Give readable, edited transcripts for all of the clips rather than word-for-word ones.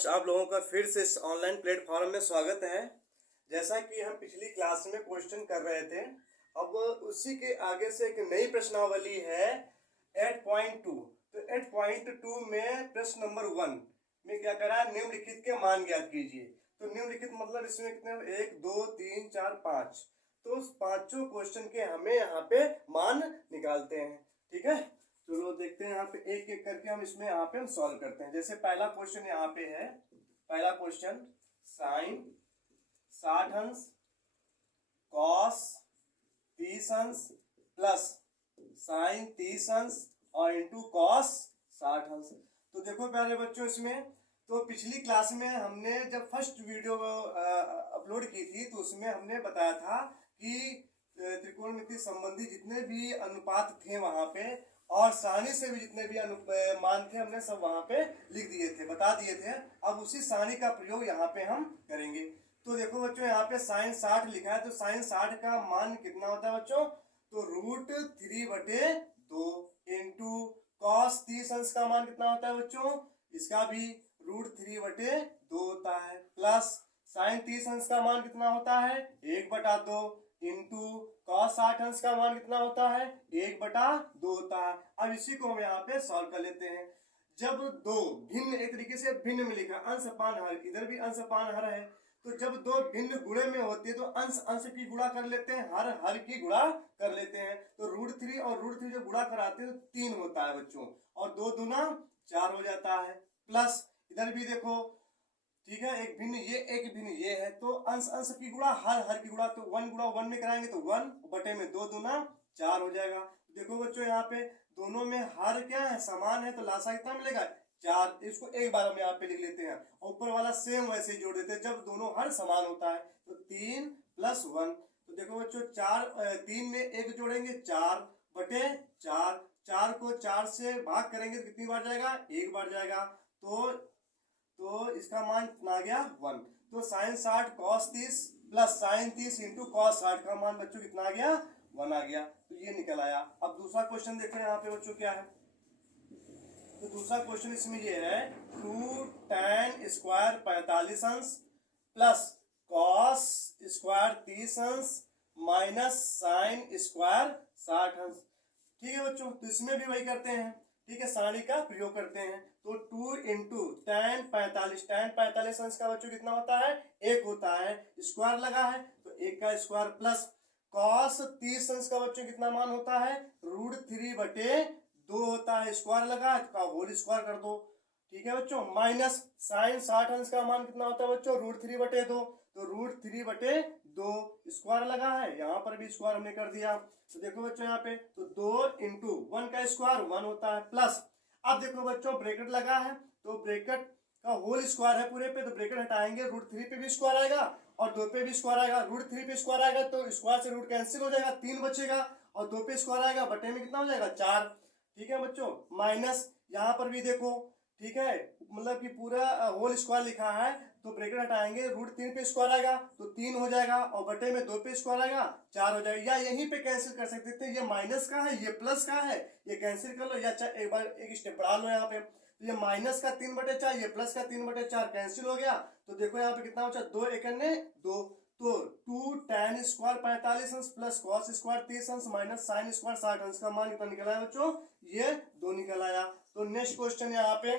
आज आप लोगों का फिर से इस ऑनलाइन प्लेटफॉर्म में स्वागत है। जैसा कि हम पिछली क्लास में क्वेश्चन कर रहे थे, अब उसी के आगे से एक नई प्रश्नावली है 8.2। तो 8.2 में प्रश्न नंबर 1 में क्या करा है, निम्नलिखित के मान ज्ञात कीजिए। तो निम्नलिखित मतलब इसमें कितने, 1 2 3 4 5, तो उस पांचों क्वेश्चन के हमें यहाँ पे मान निकालते हैं। ठीक है, चलो देखते हैं यहाँ पे एक एक करके हम इसमें यहाँ पे हम सॉल्व करते हैं। जैसे पहला क्वेश्चन यहाँ पे है, पहला क्वेश्चन साइन 60 अंश कॉस 30 अंश प्लस साइन 30 अंश और इंटू कॉस 60 अंश। तो देखो प्यारे बच्चों, इसमें तो पिछली क्लास में हमने जब फर्स्ट वीडियो अपलोड की थी तो उसमें हमने बताया था कि त्रिकोणमिति संबंधी जितने भी अनुपात थे वहां पे और सारणी से भी जितने भी मान थे हमने सब वहां पे लिख दिए थे, बता दिए थे। अब उसी सारणी का प्रयोग यहाँ पे हम करेंगे। तो देखो बच्चों, यहाँ पे साइन 60 लिखा है, तो साइन 60 का मान कितना होता है बच्चों, तो √3/2 इंटू कॉस 30 अंश का मान कितना होता है बच्चों, इसका भी √3/2 होता है, प्लस साइन 30 अंश का मान कितना होता है 1/2 इंटू कॉस 60 अंश का मान कितना होता है 1/2 होता है। अब इसी को हम यहाँ पे सॉल्व कर लेते हैं। जब दो भिन्न, एक तरीके से भिन्न में लिखा अंश अपान हर, इधर भी अंश अपान हर है, तो जब दो भिन्न गुणे में होती है तो अंश अंश की गुणा कर लेते हैं, हर हर की गुणा कर लेते हैं। तो √3 और √3 जब गुणा कराते हैं तो 3 होता है बच्चों, और 2 दूना 4 हो जाता है। प्लस इधर भी देखो, ठीक है, एक भिन्न ये एक भिन्न ये है, तो अंश अंश की गुणा हर हर की गुणा, तो 1 गुणा 1 में कराएंगे तो 1 बटे में 2 दूना 4 हो जाएगा। देखो बच्चों, यहाँ पे दोनों में हर क्या है, समान है, तो लासा कितना मिलेगा 4। इसको एक बार हम यहाँ पे लिख लेते हैं, ऊपर वाला सेम वैसे ही जोड़ देते हैं जब दोनों हर समान होता है। तो 3 + 1, तो देखो बच्चों 3 में 1 जोड़ेंगे 4 बटे 4, 4 को 4 से भाग करेंगे तो कितनी बार जाएगा, 1 बार जाएगा। तो इसका मान कितना आ गया 1। तो sine 60 cos 30 plus sine 30 into cos 60 का मान बच्चों कितना आ गया 1 आ गया। तो ये निकल आया। अब दूसरा क्वेश्चन देखो यहाँ पे बच्चों क्या है। तो दूसरा क्वेश्चन इसमें ये है 2 tan स्क्वायर 45 अंश प्लस कॉस स्क्वायर 30 अंश माइनस साइन स्क्वायर 60 अंश। ठीक है बच्चों, तो इसमें भी वही करते हैं। ठीक है, सारणी का प्रयोग करते हैं। तो 2 इंटू tan 45 अंश का बच्चों कितना होता है 1 होता है, स्क्वायर लगा है तो 1 का स्क्वायर, प्लस कॉस 30 अंश का बच्चों कितना मान होता है √3/2 होता है, स्क्वायर लगा है तो होल स्क्वायर कर दो। ठीक है बच्चों, माइनस साइन 60 अंश का मान कितना होता है बच्चों √3/2, तो √3/2 स्क्वायर लगा है, यहाँ पर भी स्क्वायर हमने कर दिया। तो देखो बच्चों यहाँ पे, तो 2 इंटू 1 का स्क्वायर 1 होता है, प्लस अब देखो बच्चों ब्रैकेट लगा है, तो ब्रैकेट का होल स्क्वायर है पूरे पे, तो ब्रैकेट हटाएंगे √3 पे भी स्क्वायर आएगा और 2 पे भी स्क्वायर आएगा। √3 पे स्क्वायर आएगा तो स्क्वायर से रूट कैंसिल हो जाएगा, 3 बचेगा, और 2 पे स्क्वायर आएगा बटे में कितना हो जाएगा 4। ठीक है बच्चों, माइनस यहाँ पर भी देखो, ठीक है, मतलब कि पूरा होल स्क्वायर लिखा है तो ब्रैकेट हटाएंगे √3 पे स्क्वायर आएगा तो 3 हो जाएगा, और बटे में 2 पे स्क्वायर आएगा 4 हो जाएगा। या यहीं पे कैंसिल कर सकते थे, ये माइनस का है ये प्लस का है, ये कैंसिल कर लो, या एक बार एक स्टेप बढ़ा लो यहाँ पे। तो ये माइनस का 3/4, ये प्लस का 3/4 कैंसिल हो गया। तो देखो यहाँ पे कितना बचा 2 एकने 2, तो 2 tan स्क्वायर 45 अंश प्लस कॉस स्क्वायर 30 अंश माइनस साइन स्क्वायर 60 अंश का मान कितना निकला है बच्चों, ये 2 निकल आया। तो नेक्स्ट क्वेश्चन यहाँ पे,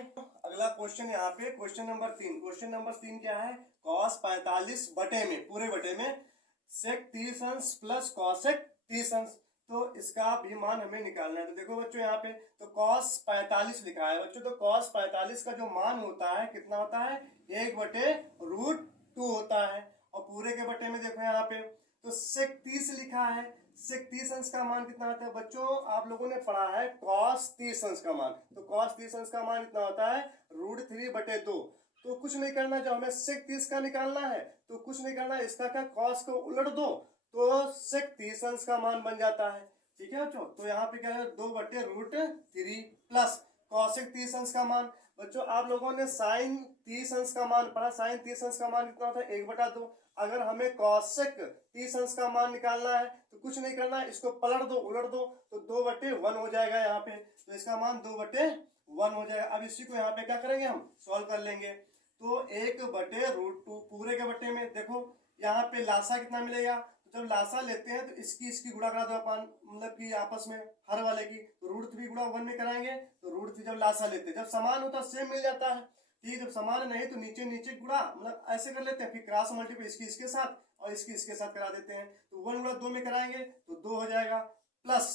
अगला क्वेश्चन यहाँ पे क्वेश्चन नंबर 3। क्वेश्चन नंबर 3 क्या है, कॉस 45 बटे में पूरे बटे में सेक 30 अंश प्लस कॉसेक 30 अंश, तो इसका भी मान हमें निकालना है। तो देखो बच्चों यहाँ पे, तो कॉस 45 लिखा है बच्चों, तो कॉस 45 का जो मान होता है कितना होता है 1/√2 होता है, और पूरे के बटे में देखो यहाँ पे तो सेक 30 लिखा है, सेक 30 अंश का मान कितना होता है बच्चों, आप लोगों ने पढ़ा है कॉस 30 अंश का मान, तो कॉस 30 अंश का मान कितना होता है √3/2। तो कुछ नहीं करना, जब हमें सेक 30 का निकालना है तो कुछ नहीं करना, इसका क्या कॉस को उलट दो तो सेक 30 अंश का मान बन जाता है। ठीक है बच्चों, तो यहाँ पे क्या है 2/√3 प्लस कॉसेक 30 अंश का मान। बच्चों आप लोगों ने साइन 30 अंश का मान पढ़ा, साइन 30 अंश का मान कितना होता है 1/2। अगर हमें कॉसेक 30 अंश का मान निकालना है तो कुछ नहीं करना, इसको पलट दो उलट दो, तो 2/1 हो जाएगा यहाँ पे, तो इसका मान 2/1 हो जाएगा। अब इसी को यहाँ पे क्या करेंगे हम सॉल्व कर लेंगे। तो 1/√2 पूरे के बटे में। देखो यहाँ पे लासा कितना मिलेगा, तो जब लासा लेते हैं तो इसकी गुणा करा दो अपन, मतलब कि आपस में हर वाले की, तो √3 गुणा 1 में कराएंगे तो √3 जब लासा लेते हैं, जब समान होता है सेम मिल जाता है। ठीक, जब समान नहीं तो नीचे नीचे गुणा, मतलब ऐसे कर लेते हैं, फिर क्रॉस मल्टीप्लाई इसकी इसके साथ और इसकी इसके साथ करा देते हैं, तो 1 गुणा 2 में कराएंगे तो 2 हो जाएगा। प्लस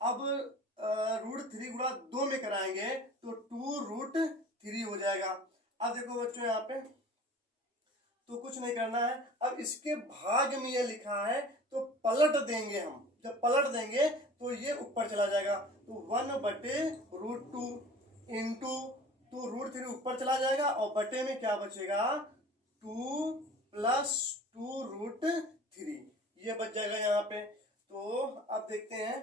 अब √3 गुणा 2 में कराएंगे तो 2√3 हो जाएगा। अब देखो बच्चों यहाँ पे तो कुछ नहीं करना है, अब इसके भाग में ये लिखा है तो पलट देंगे हम, जब पलट देंगे तो ये ऊपर चला जाएगा, तो 1/√2 इंटू तो √3 ऊपर चला जाएगा और बटे में क्या बचेगा 2 + 2√3 ये बच जाएगा यहाँ पे। तो अब देखते हैं,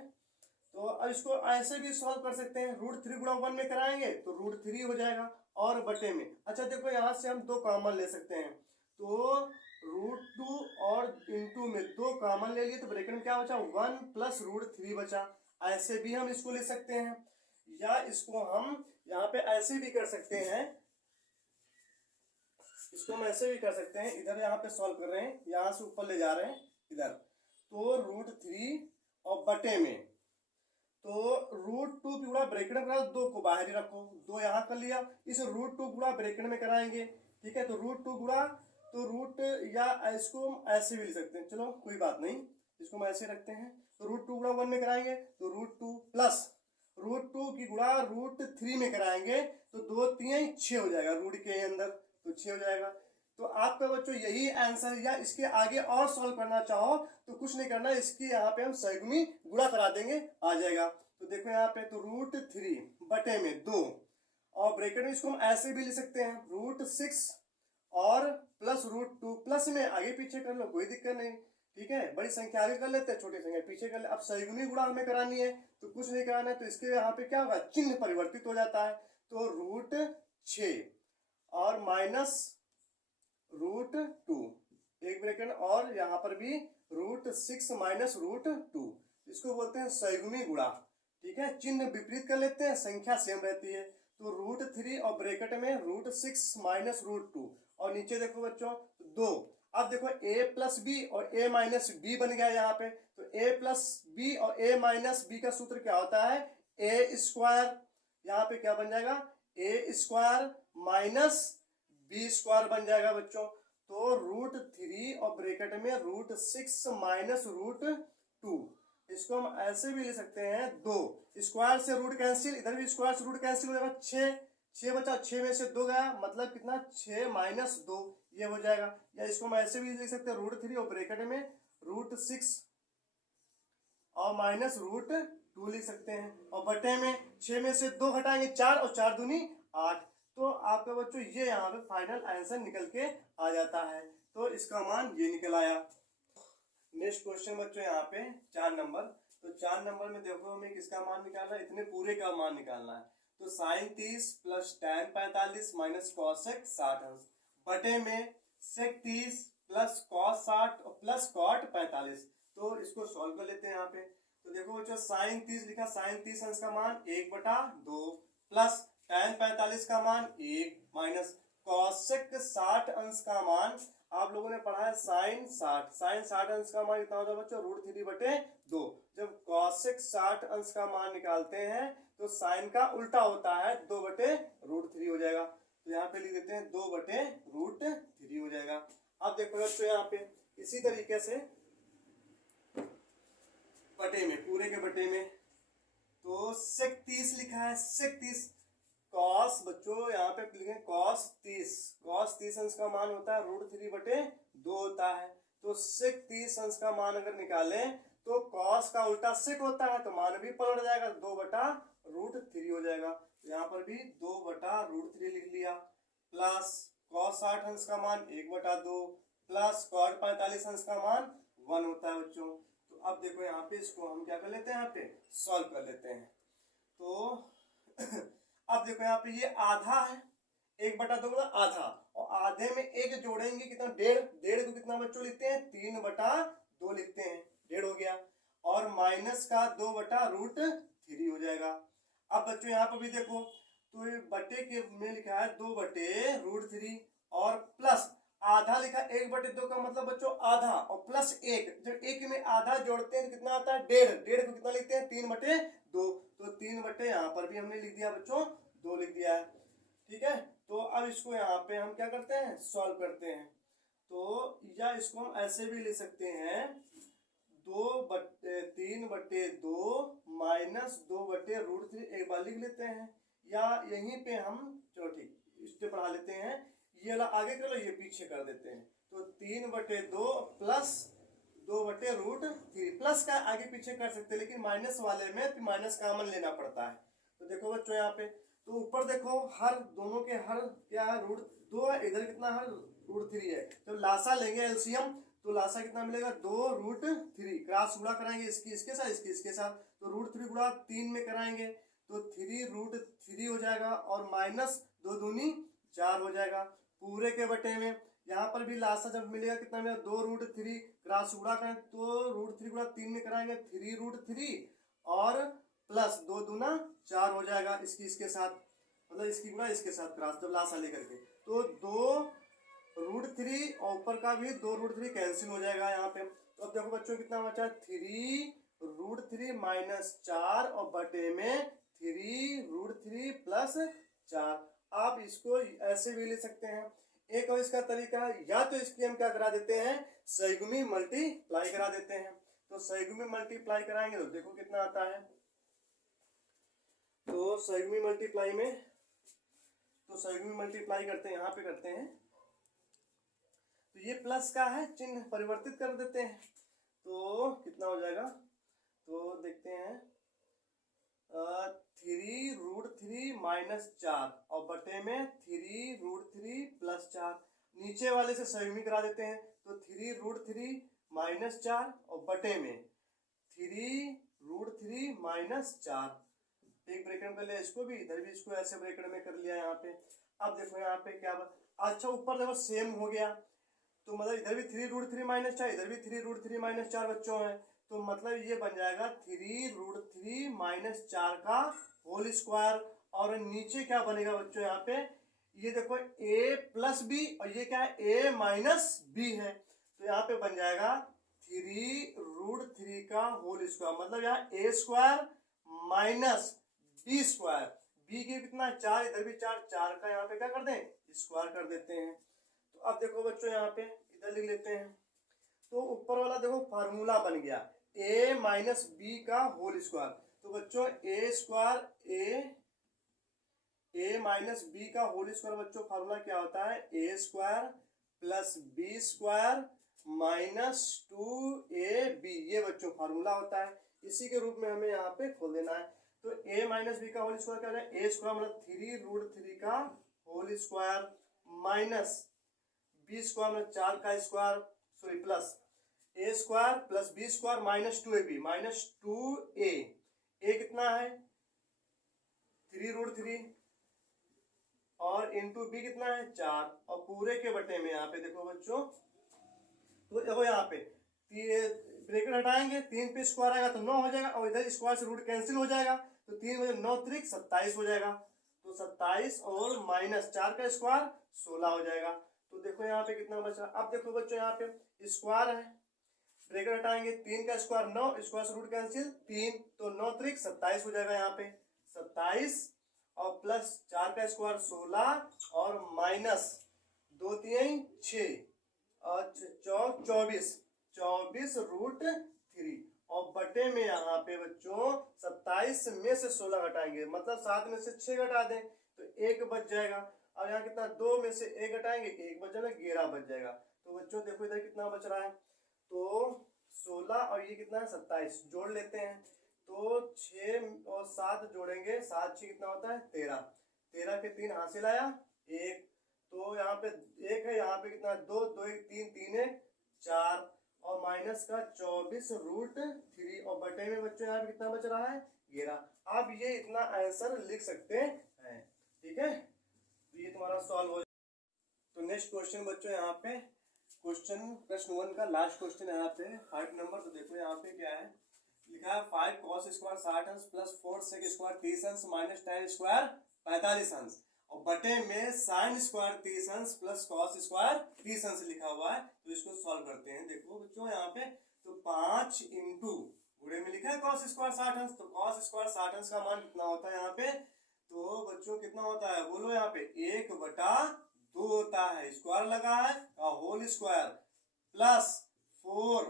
तो अब इसको ऐसे भी सॉल्व कर सकते हैं, √3 गुणा 1 में कराएंगे तो √3 हो जाएगा और बटे में। अच्छा देखो यहाँ से हम 2 कॉमन ले सकते हैं, तो √2 और इंटू में 2 कॉमन ले लिए तो ब्रैकेट में क्या बचा 1 + √3 बचा। ऐसे भी हम इसको ले सकते हैं, या इसको हम यहाँ पे ऐसे भी कर सकते हैं, इसको हम ऐसे भी कर सकते हैं, इधर यहाँ पे सॉल्व कर रहे हैं, यहाँ से ऊपर ले जा रहे हैं इधर, तो √3 और बटे में, तो √2 की गुणा ब्रैकेट में करा, 2 को बाहर ही रखो, 2 यहाँ कर लिया, इस √2 गुणा ब्रैकेट में कराएंगे। ठीक है, तो √2 गुणा, तो रूट या इसको हम ऐसे भी लिख सकते हैं, चलो कोई बात नहीं, इसको हम ऐसे रखते हैं, तो √2 गुणा 1 में कराएंगे तो √2 प्लस √2 की गुणा √3 में कराएंगे तो 2 3 6 हो जाएगा, रूट के अंदर तो 6 हो जाएगा। तो आपका बच्चों यही आंसर, या इसके आगे और सॉल्व करना चाहो तो कुछ नहीं करना, इसकी यहाँ पे हम सैगुनी गुणा करा देंगे, आ जाएगा। तो देखो यहाँ पे तो √3 बटे में 2 और ब्रैकेट में इसको हम ऐसे भी लिख सकते हैं √6 और प्लस √2, प्लस में आगे पीछे कर लो कोई दिक्कत नहीं। ठीक है, बड़ी संख्या आगे कर लेते हैं, छोटी संख्या पीछे कर ले। अब सैगुनी गुणा हमें करानी है तो कुछ नहीं कराना है, तो इसके यहाँ पे क्या होगा चिन्ह परिवर्तित हो जाता है, तो √6 और माइनस √2 एक ब्रैकेट, और यहाँ पर भी √6 माइनस √2, इसको बोलते हैं सैगुनी गुणा। ठीक है, चिन्ह विपरीत कर लेते हैं, संख्या सेम रहती है, तो √3 और ब्रैकेट में √6 माइनस √2 और नीचे देखो बच्चों 2। अब देखो a + b और a - b बन गया यहाँ पे, तो a + b और a - b का सूत्र क्या होता है a², यहाँ पे क्या बन जाएगा a² माइनस b² बन जाएगा बच्चों। तो √3 और ब्रैकेट में √6 माइनस √2, इसको हम ऐसे भी ले सकते हैं, 2 स्क्वायर से रूट कैंसिल, इधर भी स्क्वायर से रूट कैंसिल हो जाएगा, 6 बचा, 6 में से 2 गया, मतलब कितना 6 माइनस 2 ये हो जाएगा। या इसको हम ऐसे भी लिख सकते हैं √3 और ब्रैकेट में √6 और माइनस √2 लिख सकते हैं, और बटे में 6 में से 2 घटाएंगे 4 और 4 दूनी 8। तो आपका बच्चों ये यहाँ पे फाइनल आंसर निकल के आ जाता है, तो इसका मान ये निकल आया। नेक्स्ट क्वेश्चन बच्चों यहाँ पे 4 नंबर, तो 4 नंबर में देखो हमें किसका मान निकालना है, इतने पूरे का मान निकालना है। तो sin 30 + tan 45 माइनस cosec 60 बटे में sec 30 + cos 60 और प्लस cot 45। तो इसको सॉल्व कर लेते हैं यहाँ पे। तो देखो बच्चों sin 30 लिखा, sin 30 अंश का मान 1/2 प्लस tan 45 का मान 1 माइनस cosec 60 अंश का मान, आप लोगों ने पढ़ा है sin 60 अंश का मान कितना होता है बच्चों √3/2। जब cosec 60 अंश का मान निकालते हैं तो sin का उल्टा होता है 2/√3 हो जाएगा, तो यहाँ पे लिख देते हैं 2/√3 हो जाएगा। अब देखो बच्चों यहाँ पे इसी तरीके से बटे में, पूरे के बटे में, तो sec 30 लिखा है, sec 30 cos, बच्चों यहाँ पे लिखे cos 30 अंश का मान होता है √3/2 होता है, तो sec 30 अंश का मान अगर निकालें तो cos का उल्टा sec होता है, तो मान भी पलट जाएगा 2/√3 हो जाएगा, तो यहाँ पर भी 2/√3 लिख लिया, प्लस cos 60 अंश का मान 1/2 प्लस cot 45 अंश का मान 1 होता है बच्चों। तो अब देखो यहाँ पे इसको हम क्या कर लेते हैं, यहाँ पे सॉल्व कर लेते हैं। तो अब देखो यहाँ पे ये आधा है, 1/2 का आधा, और आधे में एक जोड़ेंगे कितना 1.5 को कितना बच्चों लिखते हैं 3/2 लिखते हैं, 1.5 हो गया, और माइनस का 2/√3 हो जाएगा। अब बच्चों यहाँ पर भी देखो, तो ये बटे के में लिखा है 2/√3 और प्लस आधा लिखा 1/2 का मतलब बच्चों आधा, और प्लस 1, जब 1 में आधा जोड़ते हैं तो कितना आता है 1.5, 1.5 को कितना लिखते हैं 3/2, तो 3/, यहाँ पर भी हमने लिख दिया बच्चों 2 लिख दिया है। ठीक है, तो अब इसको यहाँ पे हम क्या करते हैं सॉल्व करते हैं, तो या इसको हम ऐसे भी ले सकते हैं 3/2 माइनस 2/√3 एक बार लिख लेते हैं, या यहीं पे हम चलो ठीक इस पे पढ़ा लेते हैं, ये वाला आगे कर लो ये पीछे कर देते हैं, तो 3/2 प्लस 2/√3, प्लस का आगे पीछे कर सकते हैं लेकिन माइनस वाले में माइनस कॉमन लेना पड़ता है। तो देखो बच्चों यहाँ पे, तो ऊपर देखो हर दोनों के हर क्या है √2 है, इधर कितना है √3 है, तो लासा लेंगे एलसीएम, तो लासा कितना मिलेगा 2√3, क्रॉस गुणा कराएंगे इसकी इसके साथ इसकी इसके साथ, तो √3 गुणा 3 में कराएंगे तो 3√3 हो जाएगा, और माइनस 2 दूनी 4 हो जाएगा पूरे के बटे में। यहाँ पर भी लासा जब मिलेगा कितना मिलेगा 2√3, क्रॉस गुणा करें तो √3 गुणा 3 में कराएंगे 3√3, और प्लस 2 दूना 4 हो जाएगा इसकी इसके साथ, मतलब इसकी गुणा इसके साथ क्रॉस जब लासा लेकर के, तो 2√3 और ऊपर का भी 2√3 कैंसिल हो जाएगा यहाँ पे। तो अब देखो बच्चों कितना बचा 3√3 माइनस 4 और बटे में 3√3 प्लस 4। आप इसको ऐसे भी ले सकते हैं, एक और इसका तरीका है, या तो इसकी हम क्या करा देते हैं सहीगुनी मल्टीप्लाई करा देते हैं, तो सहीगुनी मल्टीप्लाई कराएंगे तो देखो कितना आता है, तो सहीगुनी मल्टीप्लाई में, तो सहीगुनी मल्टीप्लाई करते हैं यहाँ पे करते हैं, तो ये प्लस का है चिन्ह परिवर्तित कर देते हैं, तो कितना हो जाएगा, तो देखते हैं 3√3 माइनस 4 और बटे में 3√3 प्लस 4, नीचे वाले से सहीगुनी करा देते हैं, तो 3√3 माइनस 4 और बटे में 3√3 माइनस 4, एक ब्रैकेट में ले इसको भी, इधर भी इसको ऐसे ब्रैकेट में कर लिया यहाँ पे। अब देखो यहाँ पे क्या अच्छा ऊपर देखो सेम हो गया, तो मतलब इधर भी 3√3 माइनस 4, इधर भी 3√3 माइनस 4 बच्चों है, तो मतलब ये बन जाएगा 3√3 माइनस 4 का होल स्क्वायर, और नीचे क्या बनेगा बच्चों यहाँ पे, ये देखो a प्लस बी और ये क्या है a माइनस बी है, तो यहाँ पे बन जाएगा 3√3 का होल स्क्वायर, मतलब यहाँ a square minus B square, B के कितना 4, इधर भी 4, 4 का यहाँ पे क्या कर दें स्क्वायर कर देते हैं। तो अब देखो बच्चों यहाँ पे इधर लिख लेते हैं, तो ऊपर वाला देखो फार्मूला बन गया a माइनस बी का होल स्क्वायर, तो बच्चों a square a minus B का होल स्क्वायर बच्चों फार्मूला क्या होता है a square plus B square minus 2ab, ये बच्चों फार्मूला होता है, इसी के रूप में हमें यहाँ पे खोल देना है। तो a माइनस बी का होल स्क्वायर क्या है a स्क्वायर मतलब 3√3 का whole square minus B square मतलब 4 का square sorry plus a square plus B square minus 2ab minus 2a, a कितना है 3√3 और इंटू बी कितना है 4, और पूरे के बटे में यहाँ पे देखो बच्चों, तो देखो यहाँ पे ब्रैकेट हटाएंगे 3 पे स्क्वायर आएगा तो 9 हो जाएगा, और इधर स्क्वायर से रूट कैंसिल हो जाएगा, तो 3 बजे 9 त्रिक 27 हो जाएगा, तो 27 और माइनस 4 का स्क्वायर 16 हो जाएगा। तो देखो यहाँ पे कितना बचा, अब देखो बच्चों यहाँ पे स्क्वायर है, ब्रैकेट हटाएंगे 3 का स्क्वायर 9, स्क्वायर से रूट कैंसिल 3, तो 9 त्रिक 27 हो जाएगा यहाँ पे 27, और प्लस 4 का स्क्वायर 16 और माइनस 2 3 6 और 24√3, और बटे में यहाँ पे बच्चों 27 में से 16 घटाएंगे, मतलब 7 में से 6 घटा दें तो 1 बच जाएगा, और यहाँ कितना 2 में से 1 घटाएंगे 1 बच जाएगा 11 बच जाएगा। तो बच्चों देखो इधर कितना बच रहा है, तो 16 और ये कितना है 27, जोड़ लेते हैं, तो 6 और 7 जोड़ेंगे 7 6 कितना होता है 13, 13 के 3 हासिल आया 1, तो यहाँ पे 1 है, यहाँ पे कितना 2 2 1 3 3 1 4, और माइनस का 24√3, और बटे में बच्चों यहाँ पे कितना बच रहा है 11। आप ये इतना आंसर लिख सकते हैं, ठीक है, तो ये तुम्हारा सॉल्व हो। तो नेक्स्ट क्वेश्चन बच्चों यहाँ पे क्वेश्चन प्रश्न 1 का लास्ट क्वेश्चन यहाँ पे 5 नंबर, तो देखो यहाँ पे क्या है लिखा है 5 cos स्क्वायर 60 अंश प्लस 4 sec स्क्वायर 30 अंश माइनस tan स्क्वायर 45 अंश। और बटे में साइन स्क्वायर 30 अंश प्लस कॉस स्क्वायर 30 अंश लिखा हुआ है। तो इसको सॉल्व करते हैं। देखो बच्चों यहाँ पे तो 5 इंटू गुणे में लिखा है कॉस स्क्वायर 60 अंश, तो कॉस स्क्वायर 60 अंश का मान कितना होता है यहाँ पे, तो बच्चों कितना होता है बोलो यहाँ पे 1/2 होता है, स्क्वायर लगा है और होल स्क्वायर प्लस 4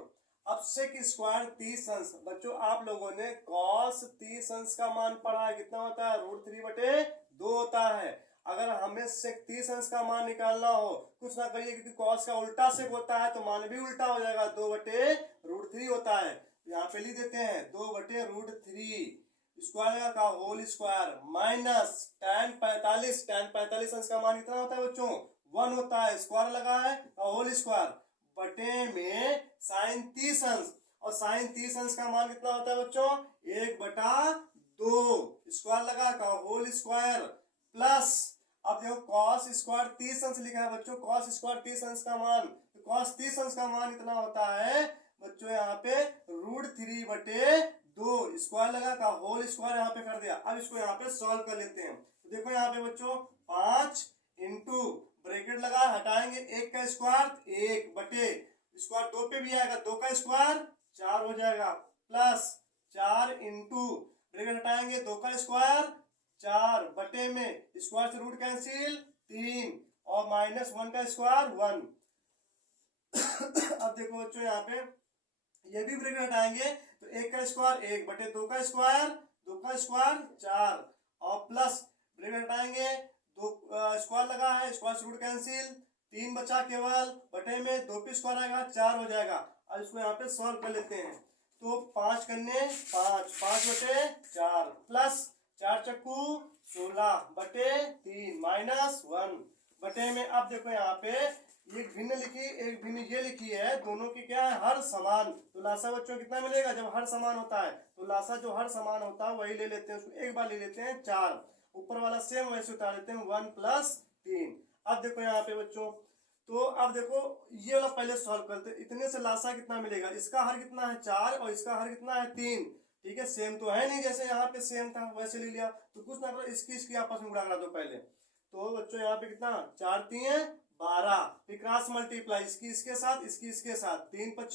अब सेक स्क्वायर 30 अंश। बच्चों आप लोगों ने कॉस 30 अंश का मान पढ़ा है, कितना होता है √3/2 होता है। अगर हमें सेक 30 अंश का मान निकालना हो, कुछ ना करिए क्योंकि कॉस का उल्टा सेक होता है तो मान भी उल्टा हो जाएगा, 2/√3 होता है। यहाँ पे लिख देते हैं 2/√3 स्क्वायर का होल स्क्वायर माइनस tan 45 अंश का मान कितना होता है बच्चों 1 होता है, स्क्वायर लगा है और होल स्क्वायर बटे में साइन 30 अंश, और साइन 30 अंश का मान कितना होता है बच्चों 1/2 स्क्वायर लगा का होल स्क्वायर प्लस अब देखो कॉस स्क्वायर 30 अंश लिखा है बच्चों, कॉस स्क्वायर 30 अंश का मान, तो कॉस 30 अंश का मान इतना होता है बच्चों यहाँ पे √3/2 स्क्वायर लगा का होल स्क्वायर यहाँ पे कर दिया। अब इसको यहाँ पे सॉल्व कर लेते हैं। तो देखो यहाँ पे बच्चों 5 इंटू ब्रैकेट लगा हटाएंगे 1 का स्क्वायर 1 बटे स्क्वायर 2 पे भी आएगा 2 का स्क्वायर 4 हो जाएगा प्लस 4 इंटू ब्रैकेट हटाएंगे 2 का स्क्वायर 4 बटे में स्क्वायर से रूट कैंसिल 3 और माइनस 1 का स्क्वायर 1। अब देखो बच्चों यहाँ पे ये भी ब्रैकेट हटाएंगे तो 1 का स्क्वायर 1 बटे 2 का स्क्वायर 4 और प्लस ब्रैकेट हटाएंगे 2 स्क्वायर लगा है, स्क्वायर से रूट कैंसिल 3 बचा केवल बटे में 2 पे स्क्वायर आएगा 4 हो जाएगा। अब इसको यहाँ पे सॉल्व कर लेते हैं। तो 5 करने 5 बटे 4 प्लस 4 चक्कू 16 बटे 3 माइनस 1 बटे में। अब देखो यहाँ पे एक भिन्न लिखी एक भिन्न ये लिखी है, दोनों की क्या है हर समान, तो लासा बच्चों कितना मिलेगा जब हर समान होता है, तो लासा जो हर समान होता है वही ले लेते हैं, उसको एक बार ले लेते हैं 4, ऊपर वाला सेम वैसे उतार लेते हैं 1 + 3। अब देखो यहाँ पे बच्चों तो अब देखो ये वाला पहले सॉल्व करते हैं, इतने से लासा कितना मिलेगा, इसका हर कितना है 4 और इसका हर कितना है 3, ठीक है सेम तो है नहीं, जैसे यहाँ पे सेम था वैसे ले लिया, तो कुछ ना करो इसकी आपस में उड़ा दो पहले। तो बच्चों यहाँ पे कितना 4 3 12 फिर क्रॉस मल्टीप्लाई इसकी इसके साथ 3 × 5 =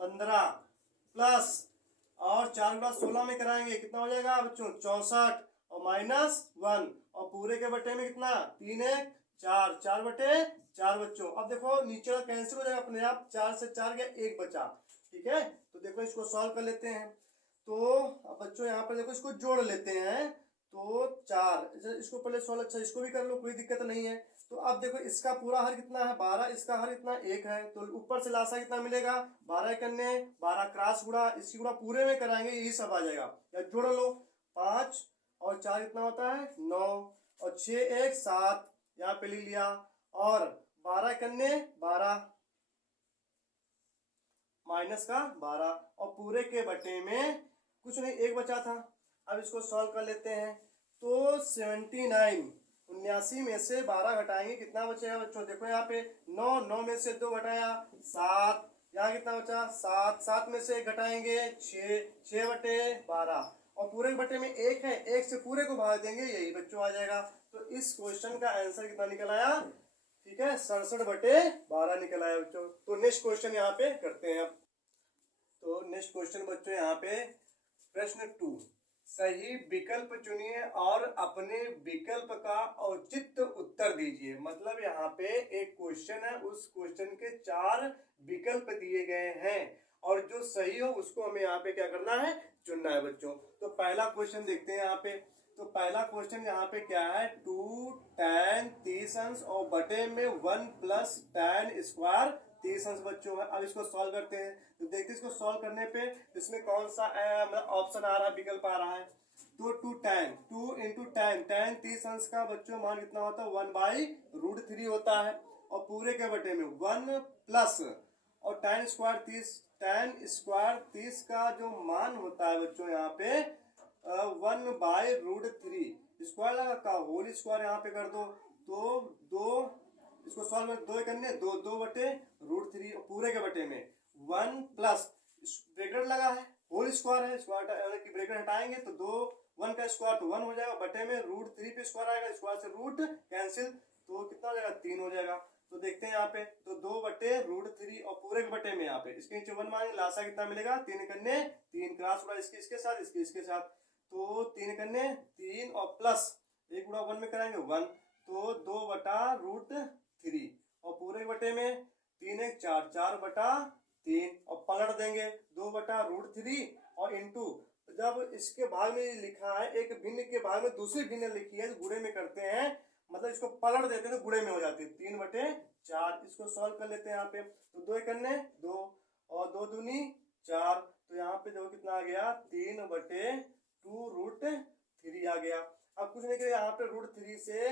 15 प्लस और 4 × 16 में कराएंगे कितना हो जाएगा बच्चों 64 और माइनस 1 और पूरे के बटे में कितना 3 1 4 4 बटे 4 बच्चों। अब देखो नीचे का कैंसिल हो जाएगा अपने आप, 4 से 4 गया 1 बचा, ठीक है। तो देखो इसको सॉल्व कर लेते हैं। तो अब बच्चों यहाँ पर देखो इसको जोड़ लेते हैं, तो 4 इसको पहले सॉल्व, अच्छा इसको भी कर लो कोई दिक्कत नहीं है। तो अब देखो इसका पूरा हर कितना है 12, इसका हर इतना 1 है, तो ऊपर से लासा कितना मिलेगा 12 करने 12 क्रॉस गुणा इसकी गुणा पूरे में कराएंगे यही सब आ जाएगा, या जोड़ लो 5 और 4 कितना होता है 9 और 6 1 7 यहाँ पे ले लिया, और 12 करने 12 माइनस का 12 और पूरे के बटे में कुछ नहीं 1 बचा था। अब इसको सॉल्व कर लेते हैं। तो 79 में से 12 घटाएंगे कितना बचेगा बच्चों, देखो यहाँ पे 9 में से 2 घटाया 7, यहाँ कितना बचा 7 में से 1 घटाएंगे 6 बटे 12 और पूरे के बटे में 1 है, 1 से पूरे को भाग देंगे यही बच्चों आ जाएगा। तो इस क्वेश्चन का आंसर कितना निकल आया, ठीक है 67 बटे 12 निकल आया बच्चों। तो नेक्स्ट क्वेश्चन यहाँ पे करते हैं। अब तो नेक्स्ट क्वेश्चन बच्चों यहाँ पे प्रश्न 2, सही विकल्प चुनिए और अपने विकल्प का औचित्य उत्तर दीजिए। मतलब यहाँ पे एक क्वेश्चन है, उस क्वेश्चन के 4 विकल्प दिए गए हैं और जो सही हो उसको हमें यहाँ पे क्या करना है चुनना है बच्चों। तो पहला क्वेश्चन देखते हैं यहाँ पे। तो पहला क्वेश्चन यहाँ पे क्या है 2 tan 30 अंश और बटे में 1 + tan स्क्वायर 30 अंश बच्चों है। अब इसको सॉल्व करते हैं। तो देखते हैं इसको सॉल्व करने पे इसमें कौन सा ऑप्शन आ रहा है, विकल्प आ रहा है। तो 2 × tan 30 अंश का बच्चों मान कितना होता है 1/√3 होता है और पूरे के बटे में 1 प्लस और tan स्क्वायर 30 का जो मान होता है बच्चों यहाँ पे 1/√3 स्क्वायर लगा का होल स्क्वायर यहाँ पे कर दो, तो 2 इसको सॉल्व कर 2 करने 2 बटे √3 पूरे के बटे में 1 प्लस ब्रैकेट लगा है होल स्क्वायर है, स्क्वायर की ब्रैकेट हटाएंगे तो 2 1 का स्क्वायर तो 1 हो जाएगा, बटे में √3 पे स्क्वायर आएगा, स्क्वायर से रूट कैंसिल, तो कितना हो जाएगा 3 हो जाएगा। तो देखते हैं यहाँ पे, तो 2 बटे √3 और पूरे के बटे में यहाँ पे इसके नीचे 1 मानेंगे, लासा कितना मिलेगा 3 कन्ने 3, क्रॉस उड़ा इसके साथ इसके साथ, तो 3 कन्ने 3 और प्लस 1 गुणा 1 में कराएंगे 1, तो 2 बटा √3 और पूरे के बटे में 3 1 4, 4 बटा 3 और पलट देंगे 2 बटा √3 और इंटू, जब इसके भाग में लिखा है एक भिन्न के भाग में दूसरी भिन्न लिखी है, गुणे में करते हैं, मतलब इसको पलट देते हैं तो गुणे में हो जाती है 3 बटे 4। इसको सॉल्व कर लेते हैं यहाँ पे, तो 2 कन्ने 2 और 2 दूनी 4, तो यहाँ पे देखो कितना आ गया 3 बटे 2√3 आ गया। अब कुछ नहीं करें, यहाँ पे √3 से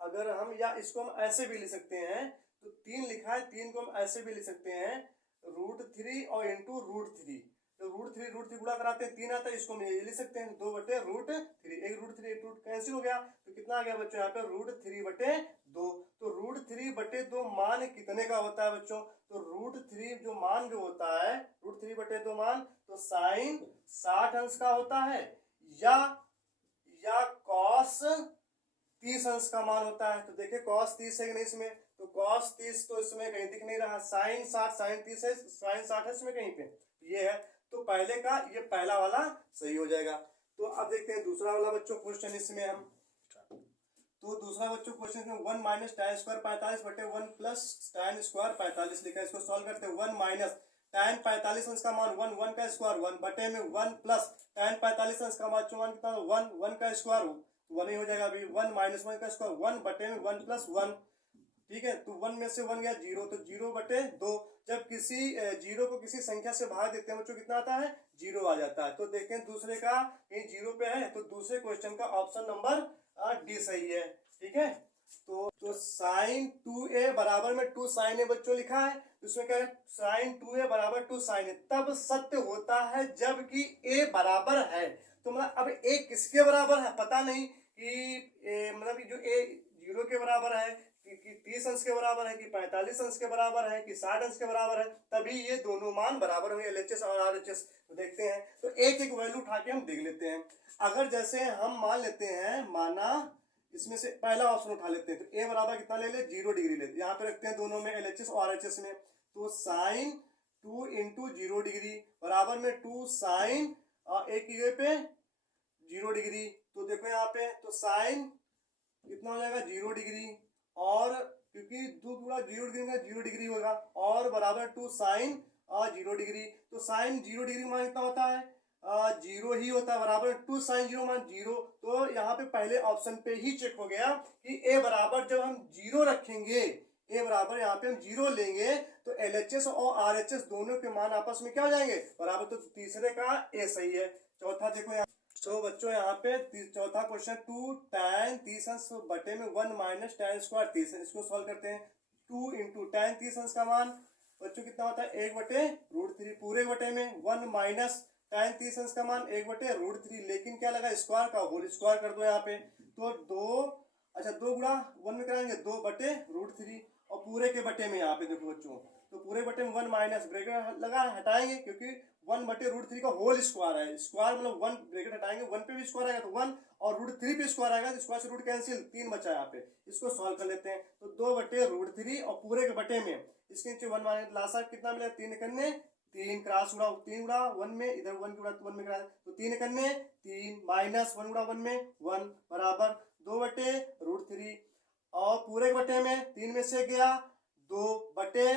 अगर हम, या इसको हम ऐसे भी लिख सकते हैं, तो 3 लिखा है, 3 को हम ऐसे भी लिख सकते हैं √3 और इंटू √3, तो √3 गुणा कराते हैं 3 आता है, इसको हम ये लिख सकते हैं 2 बटे √3, एक √3 एक रूट कैंसिल हो गया, तो कितना आ गया बच्चों यहाँ पे √3 बटे 2। तो √3 बटे 2 मान कितने का होता है बच्चों, तो √3 जो मान जो होता है, √3 बटे 2 मान तो साइन 60 अंश का होता है, या कॉस 30 अंश का मान होता है। तो देखिए कॉस 30 है कि नहीं इसमें, तो कॉस 30 तो इसमें कहीं दिख नहीं रहा, साइन 60 साइन 30 है, साइन 60 है इसमें कहीं पे, ये है, तो पहले का ये पहला वाला सही हो जाएगा। तो अब देखते हैं दूसरा वाला बच्चों क्वेश्चन इसमें हम, तो दूसरा बच्चों क्वेश्चन में 1 माइनस tan स्क्वायर 45 बटे 1 प्लस tan स्क्वायर 45 लिखा है, इसको सॉल्व करते हैं। 1 माइनस tan 45 अंश का मान 1, 1 का स्क्वायर 1 बटे में 1 प्लस tan 45 अंश का मान 1 कितना 1, 1 का स्क्वायर 1 ही हो जाएगा अभी, 1 माइनस 1 का स्क्वायर 1 बटे में 1 प्लस 1, ठीक है, तो 1 में से 1 गया 0, तो 0 बटे 2। जब किसी 0 को किसी संख्या से भाग देते हैं बच्चों कितना आता है 0 आ जाता है। तो देखते हैं दूसरे का कहीं 0 पे है, तो दूसरे क्वेश्चन का ऑप्शन नंबर डी सही है, ठीक है। तो साइन 2a बराबर में 2 साइन a बच्चों लिखा है, उसमें क्या है साइन 2a बराबर 2 साइन a तब सत्य होता है जबकि a बराबर है। तो मतलब अब a किसके बराबर है पता नहीं कि मतलब जो a 0 के बराबर है कि 30 अंश के बराबर है कि 45 अंश के बराबर है कि 60 अंश के बराबर है, तभी ये दोनों मान बराबर होंगे LHS और RHS। तो देखते हैं, तो एक एक वैल्यू उठा के हम देख लेते हैं। अगर जैसे हम मान लेते हैं, माना इसमें से पहला ऑप्शन उठा लेते हैं, तो a बराबर कितना ले ले 0 डिग्री लेते, यहाँ पे रखते हैं दोनों में LHS और RHS में, तो साइन 2 इंटू 0 डिग्री बराबर में 2 साइन एक की पे 0 डिग्री, तो देखो यहाँ पे तो साइन कितना हो जाएगा 0 डिग्री, और क्योंकि 2 गुणा 0 डिग्री में 0 डिग्री होगा, और बराबर 2 साइन 0 डिग्री, तो साइन 0 डिग्री मान कितना होता है 0 ही होता है, बराबर 2 साइन 0 मान 0। तो यहाँ पे पहले ऑप्शन पे ही चेक हो गया कि a बराबर जब हम 0 रखेंगे, a बराबर यहाँ पे हम 0 लेंगे तो LHS और RHS दोनों के मान आपस में क्या हो जाएंगे बराबर, तो तीसरे का a सही है। चौथा देखो यहाँ, तो बच्चों यहाँ पे चौथा क्वेश्चन 2 tan 30 अंश बटे में 1 माइनस tan स्क्वायर 30, इसको सॉल्व करते हैं। 2 इंटू tan 30 अंश का मान बच्चों कितना होता है 1 बटे √3, पूरे बटे में 1 माइनस tan 30 अंश का मान 1 बटे √3, लेकिन क्या लगा स्क्वायर का होल स्क्वायर कर दो यहाँ पे, तो 2 गुणा 1 में कराएंगे 2 बटे √3, और पूरे के बटे में यहाँ पे देखो बच्चों, तो पूरे बटे में 1 माइनस ब्रैकेट लगा हटाएंगे क्योंकि 1 बटे √3 का होल स्क्वायर है, स्क्वायर मतलब 1 ब्रैकेट हटाएंगे 1 पे भी स्क्वायर आएगा तो 1, और √3 पे स्क्वायर आएगा तो स्क्वायर से रूट कैंसिल 3 बचा यहाँ पे, इसको सॉल्व कर लेते हैं। तो 2 बटे √3 और पूरे के बटे में इसके नीचे 1 माइनस लासा कितना मिला 3 कन्ने 3, क्रॉस उड़ा 3 गुणा 1 में, इधर 1 गुणा 1 में करा, तो 3 कन्ने 3 माइनस 1 गुणा 1 में 1 बराबर 2 बटे √3, और पूरे के बटे में 3 में से गया 2 बटे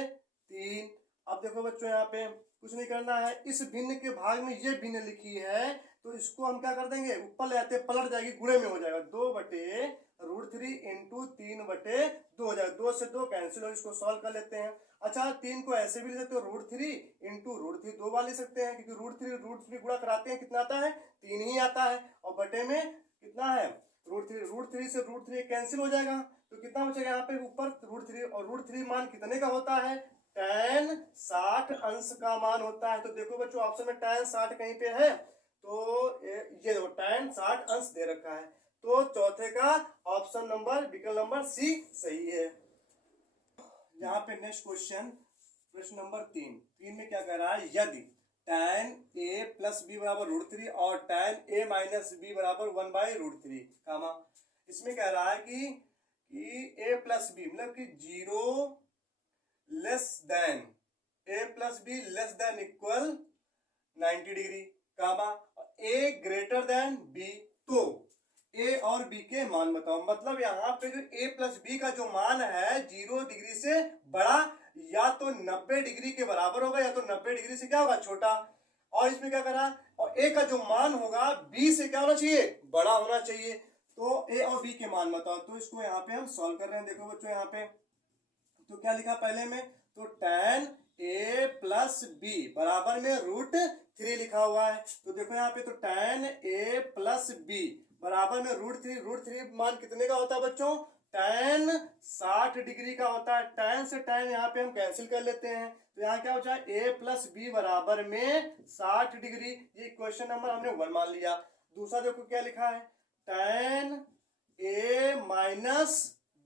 3। अब देखो बच्चों यहाँ पे कुछ नहीं करना है, इस भिन्न के भाग में ये भिन्न लिखी है तो इसको हम क्या कर देंगे ऊपर ले आते पलट जाएगी, गुणे में हो जाएगा 2 बटे √3 इंटू 3 बटे 2 हो जाएगा, 2 से 2 कैंसिल हो, इसको सॉल्व कर लेते हैं। अच्छा 3 को ऐसे भी ले सकते हो √3 इंटू √3 दो बार ले सकते हैं, क्योंकि √3 गुणा कराते हैं कितना आता है 3 ही आता है, और बटे में कितना है √3 से √3 कैंसिल हो जाएगा, तो कितना बचेगा यहाँ पे ऊपर √3, और √3 मान कितने का होता है tan 60 अंश का मान होता है। तो देखो बच्चों ऑप्शन में tan 60 कहीं पे है, तो ये देखो tan 60 अंश दे रखा है, तो चौथे का ऑप्शन नंबर विकल्प नंबर सी सही है। यहाँ पे नेक्स्ट क्वेश्चन प्रश्न नंबर 3 में क्या कह रहा है, यदि tan a प्लस बी बराबर √3 और tan a माइनस बी बराबर 1/√3 कामा। इसमें कह रहा है कि a प्लस बी मतलब कि 0 less than a plus B less than equal 90 degree comma, a greater than b। तो a और b के मान बताओ। मतलब यहाँ पे जो a प्लस बी का जो मान है 0 डिग्री से बड़ा या तो 90 डिग्री के बराबर होगा या तो 90 डिग्री से क्या होगा छोटा। और इसमें क्या करा, और a का जो मान होगा b से क्या होना चाहिए, बड़ा होना चाहिए। तो a और b के मान बताओ। तो इसको यहाँ पे हम सॉल्व कर रहे हैं। देखो बच्चों यहाँ पे तो क्या लिखा पहले में, तो tan a प्लस बी बराबर में √3 लिखा हुआ है। तो देखो यहाँ पे तो tan a प्लस बी बराबर में √3 मान कितने का होता है बच्चों, tan 60 डिग्री का होता है। tan से tan यहाँ पे हम कैंसिल कर लेते हैं। तो यहाँ क्या हो जाए, a प्लस बी बराबर में 60 डिग्री। ये क्वेश्चन नंबर हमने 1 मान लिया। दूसरा देखो क्या लिखा है, tan a माइनस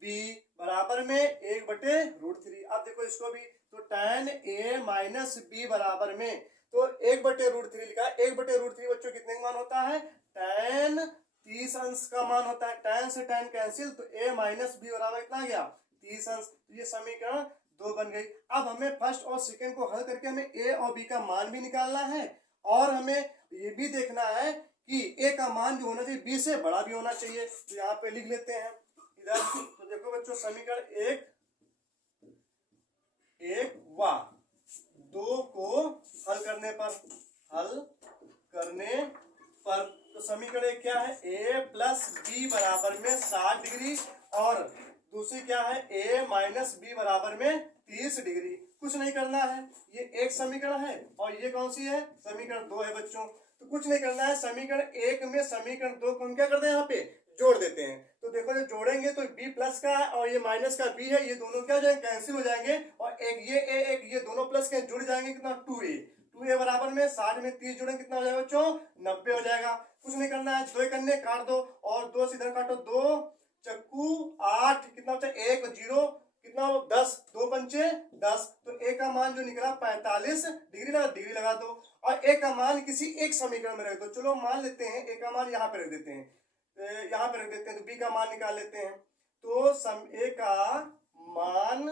बी बराबर में 1/√3। अब देखो इसको भी, तो tan a माइनस बी बराबर में, तो 1/√3 लिखा है। 1/√3 बच्चों कितने का मान होता है, tan 30 अंश का मान होता है। tan से tan कैंसिल, तो a माइनस बी बराबर कितना आ गया, 30 अंश। तो ये समीकरण 2 बन गई। अब हमें फर्स्ट और सेकंड को हल करके हमें a और b का मान भी निकालना है और हमें ये भी देखना है कि a का मान जो होना चाहिए b से बड़ा भी होना चाहिए। तो यहाँ पे लिख लेते हैं इधर। तो देखो बच्चों समीकरण 1 व 2 को हल करने पर तो समीकरण क्या है, a प्लस बी बराबर में 60 डिग्री और दूसरी क्या है, a माइनस बी बराबर में 30 डिग्री। कुछ नहीं करना है, ये एक समीकरण है और ये कौन सी है, समीकरण 2 है बच्चों। तो कुछ नहीं करना है, समीकरण 1 में समीकरण 2 को हम क्या करते हैं, यहाँ पे जोड़ देते हैं। तो देखो जब जोड़ेंगे तो b प्लस का है और ये माइनस का b है, ये दोनों क्या हो जाएंगे, कैंसिल हो जाएंगे और एक ये दोनों प्लस के जुड़ जाएंगे, कितना 2a बराबर में 60 में 30 जुड़ेंगे, कितना हो जाएगा बच्चों, 90 हो जाएगा। कुछ नहीं करना है, 2 कन्ने काट दो और 2 से इधर काटो, 2 चक्कू 8, कितना होता है 1 0, कितना हो 10, 2 पंचे 10। तो a का मान जो निकला 45 डिग्री लगा दो और a का मान किसी एक समीकरण में रख दो। चलो मान लेते हैं a का मान यहाँ पे रख देते हैं, यहाँ पे रख देते हैं। तो b का मान निकाल लेते हैं। तो a का मान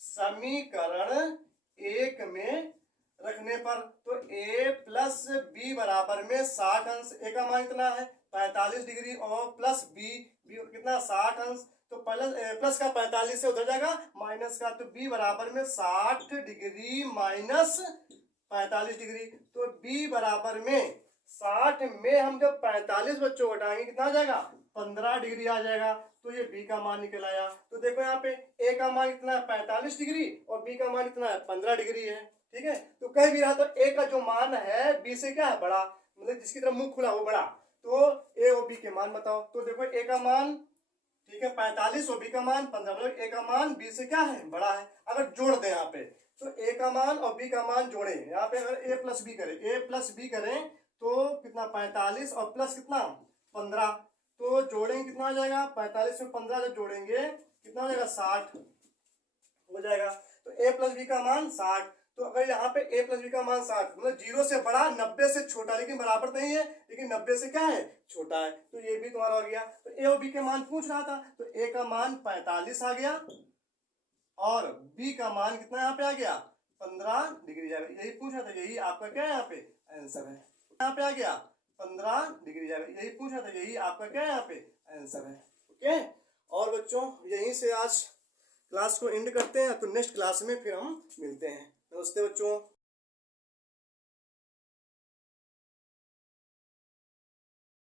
समीकरण 1 में रखने पर, तो a प्लस बी बराबर में 60 अंश, a का मान कितना है 45 डिग्री और प्लस b कितना 60 अंश। तो प्लस का 45 से उधर जाएगा माइनस का, तो b बराबर में 60 डिग्री माइनस 45 डिग्री। तो b बराबर में 60 में हम जब 45 बच्चों घटाएंगे कितना आ जाएगा, 15 डिग्री आ जाएगा। तो ये b का मान निकल आया। तो देखो यहाँ पे a का मान कितना है 45 डिग्री और b का मान कितना है 15 डिग्री है। ठीक है, तो कह भी रहा तो a का जो मान है b से क्या है बड़ा, मतलब जिसकी तरफ मुंह खुला वो बड़ा। तो a और b के मान बताओ। तो देखो a का मान ठीक है 45 और b का मान 15, मतलब a का मान b से क्या है बड़ा है। अगर जोड़ दें यहाँ पे, तो a का मान और b का मान जोड़े, यहाँ पे अगर a प्लस बी करें तो कितना 45 और प्लस कितना 15, तो जोड़ेंगे कितना आ जाएगा, 45 में 15 जब जोड़ेंगे कितना हो जाएगा 60 हो जाएगा। तो a प्लस बी का मान 60। तो अगर यहाँ पे a प्लस बी का मान 60 मतलब 0 से बड़ा 90 से छोटा, लेकिन बराबर नहीं है, लेकिन 90 से क्या है छोटा है। तो ये भी तुम्हारा हो गया। तो a और b के मान पूछ रहा था, तो a का मान 45 आ गया और b का मान कितना यहाँ पे आ गया 15 डिग्री जाएगा। यही पूछ रहा था, यही आपका क्या है यहाँ पे आंसर है। यहाँ पे आ गया 15 डिग्री जाएगा, यही पूछ रहा था, यही आपका क्या है यहाँ पे आंसर है। ओके, और बच्चों यहीं से आज क्लास को एंड करते हैं, तो नेक्स्ट क्लास में फिर हम मिलते हैं। नमस्ते बच्चों।